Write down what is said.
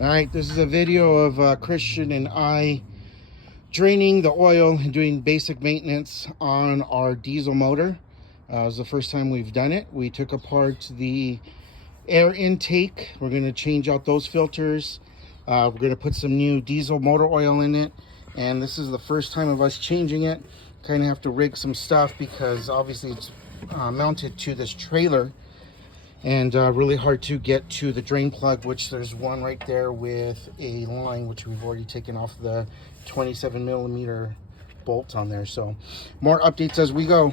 All right, this is a video of Christian and I draining the oil and doing basic maintenance on our diesel motor. It was the first time we've done it. We took apart the air intake. We're going to change out those filters. We're going to put some new diesel motor oil in it. And this is the first time of us changing it. Kind of have to rig some stuff because obviously it's mounted to this trailer. And really hard to get to the drain plug, which there's one right there with a line, which we've already taken off the 27 millimeter bolt on there. So more updates as we go.